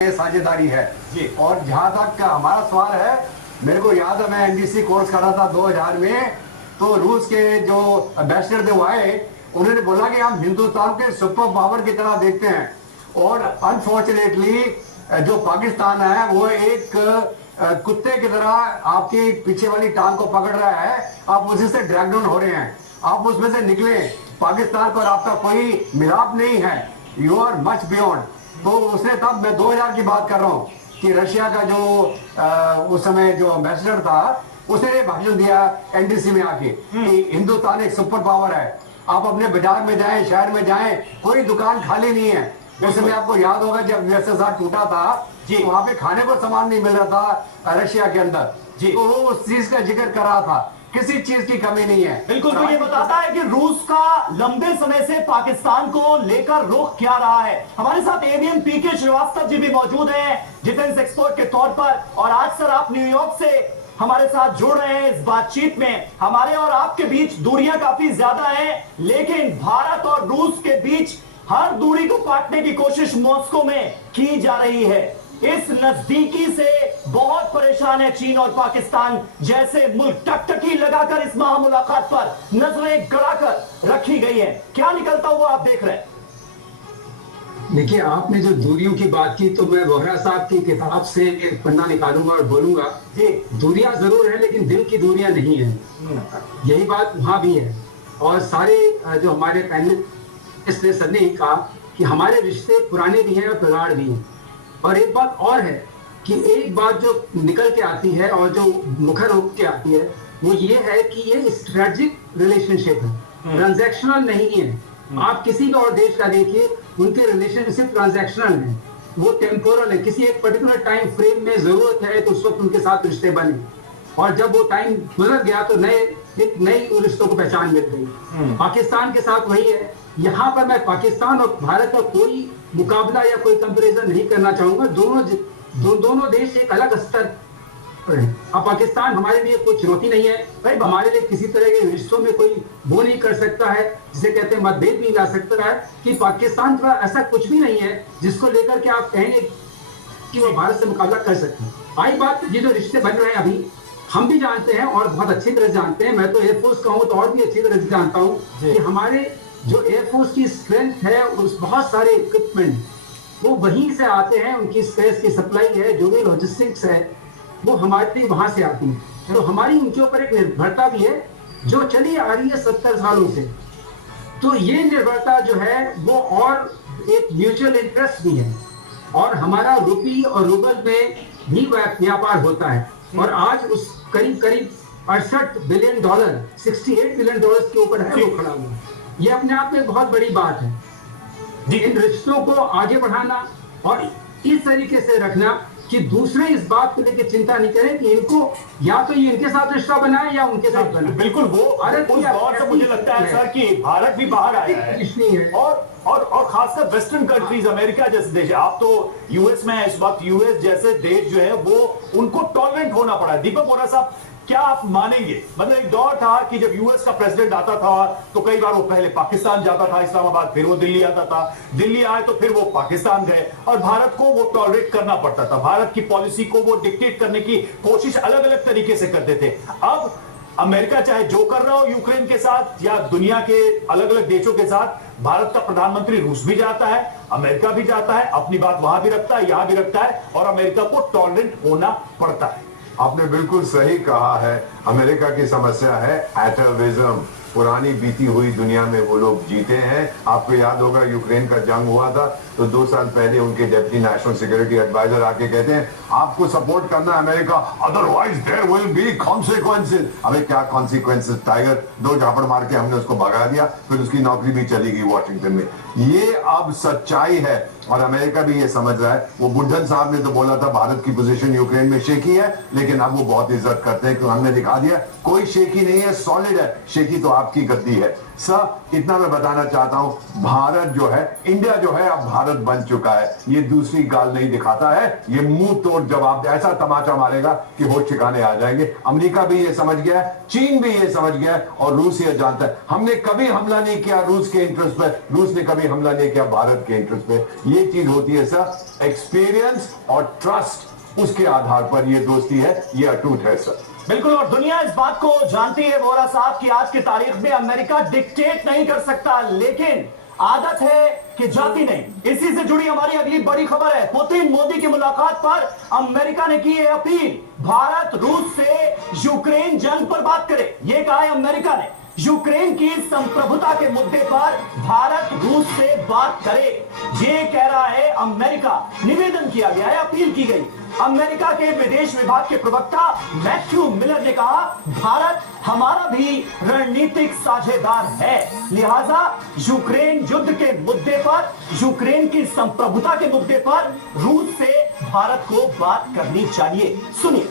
साझेदारी है जी। और जहां तक हमारा सवाल है, मेरे को याद है मैं एनडीसी कोर्स कर रहा था 2000 में, तो रूस के जो एम्बेसडर थे वो आए, उन्होंने बोला कि हम हिंदुस्तान के सुपर पावर की तरह देखते हैं और अनफॉर्चुनेटली जो पाकिस्तान है वो एक कुत्ते की तरह आपकी पीछे वाली टांग को पकड़ रहा है। आप उसी से ड्रैग डाउन हो रहे हैं, आप उसमें से निकले। पाकिस्तान को और आपका कोई मिलाप नहीं है, यू आर मच बियॉन्ड। तो उसने तब, मैं 2000 की बात कर रहा हूँ, कि रशिया का जो उस समय जो एम्बेसडर था उसने भाषण दिया एनडीसी में आके कि हिंदुस्तान एक सुपर पावर है। आप अपने बाजार में जाएं, शहर में जाएं, कोई दुकान खाली नहीं है। उस समय आपको याद होगा जब यूएसएसआर टूटा था तो वहां पे खाने को सामान नहीं मिल रहा था रशिया के अंदर, तो वो उस चीज का जिक्र कर रहा था, किसी चीज की कमी नहीं है। बिल्कुल। तो ये बताता है कि रूस का लंबे समय से पाकिस्तान को लेकर रुख क्या रहा है। हमारे साथ एवीएम पीके श्रीवास्तव जी भी मौजूद हैं डिफेंस एक्सपर्ट के तौर पर। और आज सर आप न्यूयॉर्क से हमारे साथ जुड़ रहे हैं इस बातचीत में। हमारे और आपके बीच दूरियां काफी ज्यादा हैं, लेकिन भारत और रूस के बीच हर दूरी को काटने की कोशिश मॉस्को में की जा रही है। इस नजदीकी से बहुत परेशान है चीन और पाकिस्तान जैसे मुल्क। टकटकी लगाकर इस महामुलाकात पर नजरें गड़ाकर रखी गई है। क्या निकलता हुआ आप देख रहे हैं? देखिए, आपने जो दूरियों की बात की, तो मैं वोहरा साहब की किताब से एक पन्ना निकालूंगा और बोलूंगा कि दूरियां जरूर है लेकिन दिल की दूरियां नहीं है। यही बात वहां भी है। और सारे जो हमारे पैनलिस्ट ने सबने कहा कि हमारे रिश्ते पुराने भी हैं और प्रगाढ़ भी हैं। और एक बात और है कि एक बात जो निकल के आती है और जो मुखर होकर आती है वो ये है कि ये स्ट्रेटेजिक रिलेशनशिप है, ट्रांजैक्शनल नहीं है। आप किसी भी और देश का देखिए, उनके रिलेशनशिप ट्रांजैक्शनल है, वो टेम्पोरल है। किसी एक पर्टिकुलर टाइम फ्रेम में जरूरत है तो उस वक्त उनके साथ रिश्ते बने, और जब वो टाइम गुजर गया तो नई रिश्तों को पहचान मिल गई। पाकिस्तान के साथ वही है। यहाँ पर मैं पाकिस्तान और भारत का कोई मुकाबला या कोई कंपैरिजन नहीं करना चाहूंगा। दोनों देश एक अलग स्तर पर है। अब पाकिस्तान हमारे लिए कोई चुनौती नहीं है भाई, हमारे लिए किसी तरह के रिश्तों में कोई वो नहीं कर सकता है, जिसे कहते हैं मतभेद नहीं ला सकता है कि पाकिस्तान का ऐसा कुछ भी नहीं है जिसको लेकर के आप कहेंगे कि वो भारत से मुकाबला कर सकते हैं। आई बात, ये जो रिश्ते बन रहे हैं अभी, हम भी जानते हैं और बहुत अच्छी तरह जानते हैं। मैं तो एयरफोर्स का हूँ तो और भी अच्छी तरह से जानता हूँ कि हमारे जो एयरफोर्स की स्ट्रेंथ है, उस बहुत सारे इक्विपमेंट वो वहीं से आते हैं। उनकी स्पेस की सप्लाई है, जो भी लॉजिस्टिक्स है वो हमारे वहां से आती है। तो हमारी उनके ऊपर एक निर्भरता भी है जो चली आ रही है 70 सालों से। तो ये निर्भरता जो है वो और एक म्यूचुअल इंटरेस्ट भी है। और हमारा रुपी और रूबल में भी व्यापार होता है, और आज उस करीब 68 बिलियन डॉलर, 68 बिलियन डॉलर के ऊपर है वो खड़ा हुआ। ये अपने आप में बहुत बड़ी बात है। इन रिश्तों को आगे बढ़ाना और इस तरीके से रखना कि दूसरे इस बात को लेकर चिंता नहीं करें कि इनको या तो ये इनके साथ रिश्ता बनाए या उनके साथ बनाए। बिल्कुल। वो भारत उस दौर से मुझे लगता है सर कि भारत भी बाहर आया है, और खासकर वेस्टर्न कंट्रीज, अमेरिका जैसे देश। आप तो यूएस में इस वक्त, यूएस जैसे देश जो है वो उनको टॉलरेंट होना पड़ा। दीपक वोरा साहब, क्या आप मानेंगे, मतलब एक दौर था कि जब यूएस का प्रेसिडेंट आता था तो कई बार वो पहले पाकिस्तान जाता था, इस्लामाबाद, फिर वो दिल्ली आता था, दिल्ली आए तो फिर वो पाकिस्तान गए, और भारत को वो टॉलरेट करना पड़ता था। भारत की पॉलिसी को वो डिक्टेट करने की कोशिश अलग अलग तरीके से करते थे। अब अमेरिका चाहे जो कर रहा हो यूक्रेन के साथ या दुनिया के अलग अलग देशों के साथ, भारत का प्रधानमंत्री रूस भी जाता है, अमेरिका भी जाता है, अपनी बात वहां भी रखता है, यहां भी रखता है, और अमेरिका को टॉलरेंट होना पड़ता है। आपने बिल्कुल सही कहा है। अमेरिका की समस्या है एटाविज्म। पुरानी बीती हुई दुनिया में वो लोग जीते हैं। आपको याद होगा यूक्रेन का जंग हुआ था तो 2 साल पहले उनके डिप्टी नेशनल सिक्योरिटी एडवाइजर आके कहते हैं आपको सपोर्ट करना है America, otherwise there will be consequences. अबे क्या कॉन्सिक्वेंसेस? टाइगर 2 झापड़ मार के हमने उसको भगा दिया, फिर उसकी नौकरी भी चली गई वॉशिंगटन में। ये अब सच्चाई है और अमेरिका भी ये समझ रहा है। वो बुड्ढन साहब ने तो बोला था भारत की पोजीशन यूक्रेन में शेकी है, लेकिन अब वो बहुत इज्जत करते हैं क्योंकि हमने दिखा दिया कोई शेकी नहीं है, सॉलिड है। शेकी तो आपकी गद्दी है। सर इतना मैं बताना चाहता हूं, भारत जो है, इंडिया जो है अब भारत बन चुका है। ये दूसरी गाल नहीं दिखाता है, ये मुंह तोड़ जवाब ऐसा तमाचा मारेगा कि होश ठिकाने आ जाएंगे। अमेरिका भी ये समझ गया है, चीन भी ये समझ गया है और रूस ये जानता है। हमने कभी हमला नहीं किया रूस के इंटरेस्ट पे, रूस ने कभी हमला नहीं किया भारत के इंटरेस्ट पे। ये चीज होती है सर, एक्सपीरियंस और ट्रस्ट, उसके आधार पर ये दोस्ती है, ये अटूट है सर। बिल्कुल, और दुनिया इस बात को जानती है वोरा साहब की आज की तारीख में अमेरिका डिक्टेट नहीं कर सकता, लेकिन आदत है कि जाती नहीं। इसी से जुड़ी हमारी अगली बड़ी खबर है, पुतिन मोदी की मुलाकात पर अमेरिका ने की है अपील, भारत रूस से यूक्रेन जंग पर बात करे। यह कहा है अमेरिका ने, यूक्रेन की संप्रभुता के मुद्दे पर भारत रूस से बात करे, ये कह रहा है अमेरिका। निवेदन किया गया है, अपील की गई। अमेरिका के विदेश विभाग के प्रवक्ता मैथ्यू मिलर ने कहा, भारत हमारा भी रणनीतिक साझेदार है, लिहाजा यूक्रेन युद्ध के मुद्दे पर, यूक्रेन की संप्रभुता के मुद्दे पर रूस से भारत को बात करनी चाहिए। सुनिए।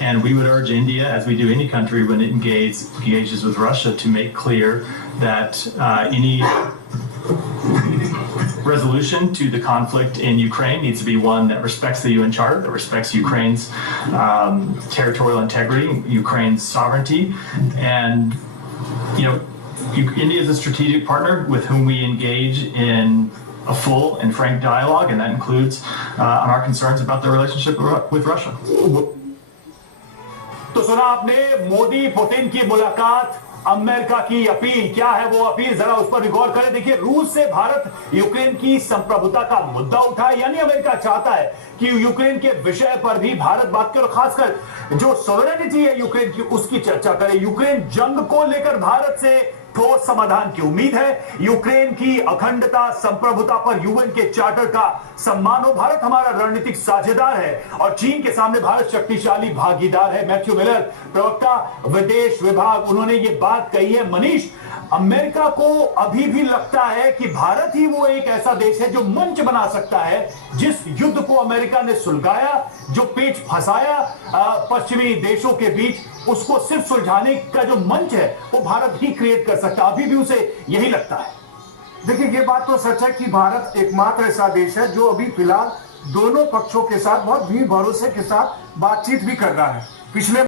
And we would urge India, as we do any country when it engages with Russia, to make clear that any resolution to the conflict in Ukraine needs to be one that respects the UN Charter, that respects Ukraine's territorial integrity, Ukraine's sovereignty, and India is a strategic partner with whom we engage in a full and frank dialogue, and that includes on our concerns about the relationship with Russia. तो सुना आपने Modi Putin की मुलाकात, America की appeal. क्या है वो appeal, जरा उस पर भी गौर करें। देखिए, रूस से भारत यूक्रेन की संप्रभुता का मुद्दा उठाए, यानी अमेरिका चाहता है कि यूक्रेन के विषय पर भी भारत बात करे, खासकर जो सॉवरेनिटी है यूक्रेन की उसकी चर्चा करे। यूक्रेन जंग को लेकर भारत से ठोस समाधान की उम्मीद है। यूक्रेन की अखंडता, संप्रभुता पर यूएन के चार्टर का सम्मान हो। भारत हमारा रणनीतिक साझेदार है और चीन के सामने भारत शक्तिशाली भागीदार है। मैथ्यू मिलर, प्रवक्ता विदेश विभाग, उन्होंने ये बात कही है। मनीष, अमेरिका को अभी भी लगता है कि भारत ही वो एक ऐसा देश है जो मंच बना सकता है, जिस युद्ध को अमेरिका ने सुलगाया, जो पेच फंसाया पश्चिमी देशों के बीच, उसको सिर्फ सुलझाने का जो मंच है वो भारत ही क्रिएट कर सकता है। अभी भी उसे यही लगता है। देखिए, ये बात तो सच है कि भारत एकमात्र ऐसा देश है जो अभी फिलहाल दोनों पक्षों के साथ बहुत भी भरोसे के साथ बातचीत भी कर रहा है। पिछले